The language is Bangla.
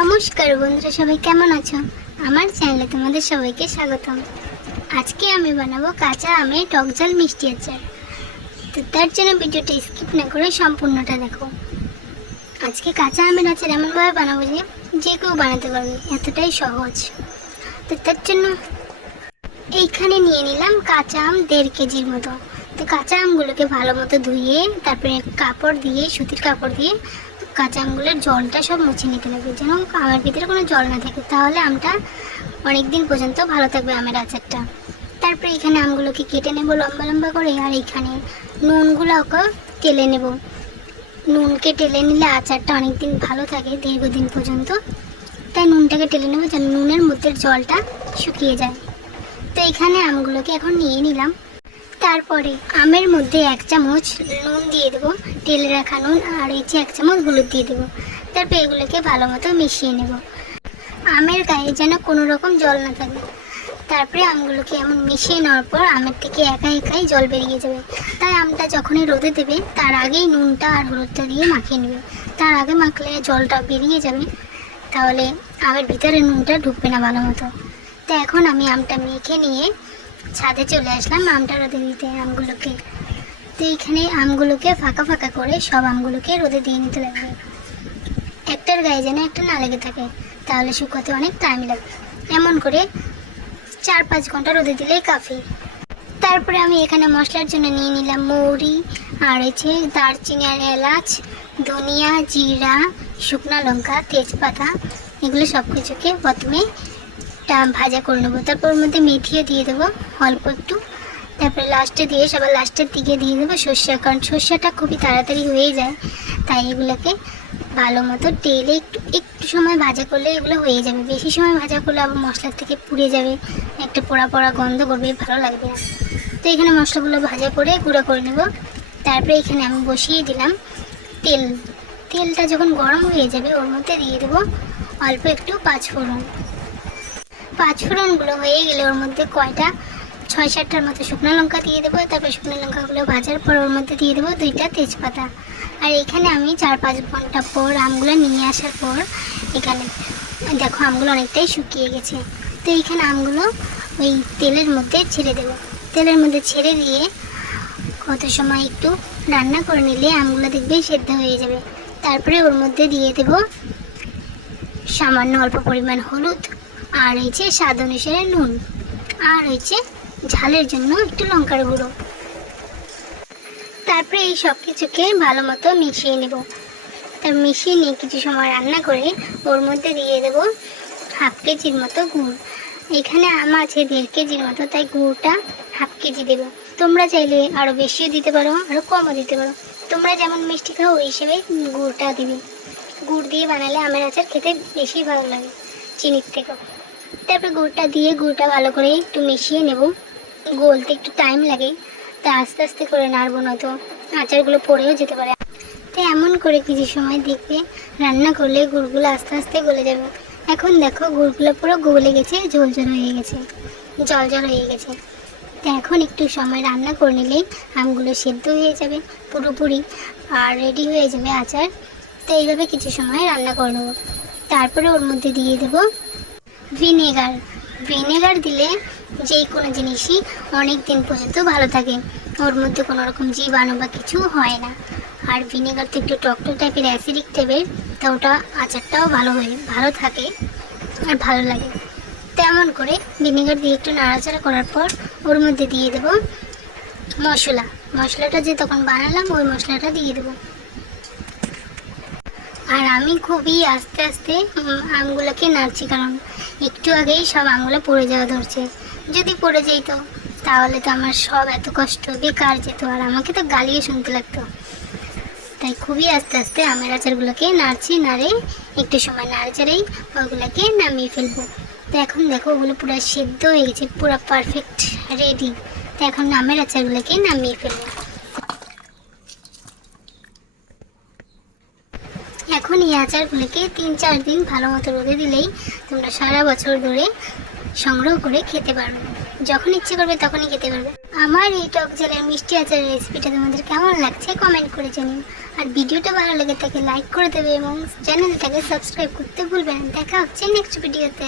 নমস্কার বন্ধুরা, সবাই কেমন আছো? আমার চ্যানেলে তোমাদের সবাইকে স্বাগতম। আজকে আমি বানাবো কাঁচা আমের টক ঝাল মিষ্টি আচার। তো তার জন্য ভিডিওটা স্কিপ না করে সম্পূর্ণটা দেখো। আজকে কাঁচা আমের আচার এমনভাবে বানাবো যে যে কেউ বানাতে পারবে, এতটাই সহজ। তো তার জন্য এইখানে নিয়ে নিলাম কাঁচা আম দেড় কেজির মতো। তো কাঁচা আমগুলোকে ভালো মতো ধুয়ে, তারপরে কাপড় দিয়ে, সুতির কাপড় দিয়ে কাঁচা আঙুলের জলটা সব মুছে নিতে লাগবে যেন আমের ভিতরে কোনো জল না থাকে। তাহলে আমটা অনেক দিন পর্যন্ত ভালো থাকবে আমের আচারটা। তারপরে এখানে আমগুলোকে কেটে নেব লম্বা লম্বা করে, আর এখানে নুনগুলো ওকে টেলে নেব। নুনকে টেলে নিলে আচারটা অনেক দিন ভালো থাকে, দীর্ঘদিন পর্যন্ত। তাই নুনটাকে টেলে নেব, যেন নুনের মধ্যে জলটা শুকিয়ে যায়। তো এখানে আমগুলোকে এখন নিয়ে নিলাম। তারপরে আমের মধ্যে এক চামচ নুন দিয়ে দেবো, তেলে রাখা নুন আর এই যে এক চামচ হলুদ দিয়ে দেবো। তারপর এগুলোকে ভালো মতো মিশিয়ে নেব। আমের গায়ে যেন কোনো রকম জল না থাকে। তারপরে আমগুলোকে এমন মিশিয়ে নেওয়ার পর আমের থেকে একা একাই জল বেরিয়ে যাবে। তাই আমটা যখনই রোদে দেবে, তার আগেই নুনটা আর হলুদটা দিয়ে মাখিয়ে নেবে। তার আগে মাখলে জলটা বেরিয়ে যাবে, তাহলে আমের ভিতরে নুনটা ঢুকবে না ভালো মতো। তো এখন আমি আমটা মেখে নিয়ে ছাদে চলে আসলাম, আমটা রোদে দিতে আমগুলোকে। তো এইখানে আমগুলোকে ফাঁকা ফাঁকা করে সব আমগুলোকে রোদে দিয়ে নিতে লাগবে। একটার গায়ে যেন একটা না লেগে থাকে, তাহলে শুকাতে অনেক টাইম লাগবে এমন করে চার পাঁচ ঘণ্টা রোদে দিলেই কাফি তারপরে আমি এখানে মশলার জন্য নিয়ে নিলাম মৌরি, আর হচ্ছে দারচিনি আর এলাচ, ধনিয়া, জিরা, শুকনো লঙ্কা, তেজপাতা, এগুলো সব কিছুকে প্রথমে টা ভাজা করে নেব। তারপর মধ্যে মেথিও দিয়ে দেবো, অল্প একটু। তারপরে লাস্টে দিয়ে সবার লাস্টের দিকে দিয়ে দেবো সর্ষে, কারণ সর্ষেটা খুবই তাড়াতাড়ি হয়ে যায়। তাই এগুলোকে ভালো মতো তেলে একটু একটু সময় ভাজা করলে এগুলো হয়ে যাবে। বেশি সময় ভাজা করলে আবার মশলার থেকে পুড়ে যাবে, একটা পোড়া পোড়া গন্ধ করবে, ভালো লাগবে না। তো এখানে মশলাগুলো ভাজা করে গুঁড়ো করে নেব। তারপরে এখানে আমি বসিয়ে দিলাম তেল। তেলটা যখন গরম হয়ে যাবে, ওর মধ্যে দিয়ে দেবো অল্প একটু পাঁচফোড়ন। পাঁচফোড়নগুলো হয়ে গেলে ওর মধ্যে কয়টা? ছয় সাতটার মতো শুকনো লঙ্কা দিয়ে দেবো, তারপর শুকনো লঙ্কাগুলো ভাজার পর ওর মধ্যে দিয়ে দেবো দুইটা তেজপাতা। আর এখানে আমি চার পাঁচ ঘণ্টা পর আমগুলো নিয়ে আসার পর এখানে দেখো আমগুলো অনেকটাই শুকিয়ে গেছে। তো এইখানে আমগুলো ওই তেলের মধ্যে ছেড়ে দেবো। তেলের মধ্যে ছেড়ে দিয়ে কত সময় একটু রান্না করে নিলে আমগুলো দেখবে সেদ্ধ হয়ে যাবে। তারপরে ওর মধ্যে দিয়ে দেবো সামান্য অল্প পরিমাণ হলুদ আর হয়েছে স্বাদ অনুসারে নুন। আর হয়েছে ঝালের জন্য একটু লঙ্কার গুঁড়ো। তারপরে এই সব কিছুকে ভালো মতো মিশিয়ে নেব। তার মিশিয়ে নিয়ে কিছু সময় রান্না করে ওর মধ্যে দিয়ে দেব হাফ কেজির মতো গুড়। এখানে আম আছে দেড় কেজির মতো, তাই গুড়টা হাফ কেজি দেবো। তোমরা চাইলে আরও বেশিও দিতে পারো আরও কমও দিতে পারো। তোমরা যেমন মিষ্টি খাও, ওই হিসেবে গুড়টা দিবে। গুড় দিয়ে বানালে আমের আচার খেতে বেশি ভালো লাগে, চিনির থেকেও। তারপর গুড়টা দিয়ে গুড়টা ভালো করে একটু মিশিয়ে নেব। গলতে একটু টাইম লাগে। তা আস্তে আস্তে করে নাড়বো না তো আচারগুলো পড়েও যেতে পারে। তাই এমন করে কিছু সময় দেখবে রান্না করলে গুড়গুলো আস্তে আস্তে গলে যাবে। এখন দেখো গুড়গুলো পুরো গলে গেছে ঝোল ঝোল হয়ে গেছে জল জল হয়ে গেছে। তো এখন একটু সময় রান্না করে নিলেই আমগুলো সেদ্ধ হয়ে যাবে পুরোপুরি আর রেডি হয়ে যাবে আচার। তো এইভাবে কিছু সময় রান্না করে নেব। তারপরে ওর মধ্যে দিয়ে দেবো ভিনেগার। ভিনেগার দিলে যে কোনো জিনিসই অনেক দিন পর্যন্ত ভালো থাকে। ওর মধ্যে কোনো রকম জীবাণু বা কিছু হয় না। আর ভিনেগার তো একটু টকটক টাইপের অ্যাসিডিক টাইপের তা ওটা আচারটাও ভালো হয়ে, ভালো থাকে আর ভালো লাগে। তেমন করে ভিনেগার দিয়ে একটু নাড়াচাড়া করার পর ওর মধ্যে দিয়ে দেবো মশলা। মশলাটা যে তখন বানালাম, ওই মশলাটা দিয়ে দেবো। আর আমি খুবই আস্তে আস্তে আমগুলোকে নাড়ছি কারণ একটু আগেই সব আমগুলো পড়ে যাওয়া ধরছে। যদি পড়ে যেত, তাহলে তো আমার সব এত কষ্ট, বেকার যেত আর আমাকে তো গালিয়ে শুনতে লাগতো। তাই খুবই আস্তে আস্তে আমের আচারগুলোকে নাড়ছি, নাড়ে একটু সময় নাড়ে চাড়েই ওগুলোকে নামিয়ে ফেলব। তো এখন দেখো, ওগুলো পুরো সেদ্ধ হয়ে গেছে, পুরো পারফেক্ট রেডি তো এখন আমের আচারগুলোকে নামিয়ে ফেলব এখন এই আচারগুলোকে তিন, চার দিন ভালো মতো রোদে দিলেই তোমরা সারা বছর ধরে সংগ্রহ করে খেতে পারবে। যখন ইচ্ছে করবে তখনই খেতে পারবে। আমার এই টক জেলের মিষ্টি আচারের রেসিপিটা তোমাদের কেমন লাগছে কমেন্ট করে জানিও। আর ভিডিওটা ভালো লেগে থাকে লাইক করে দেবে এবং চ্যানেলটাকে সাবস্ক্রাইব করতে ভুলবেন না। দেখা হচ্ছে নেক্সট ভিডিওতে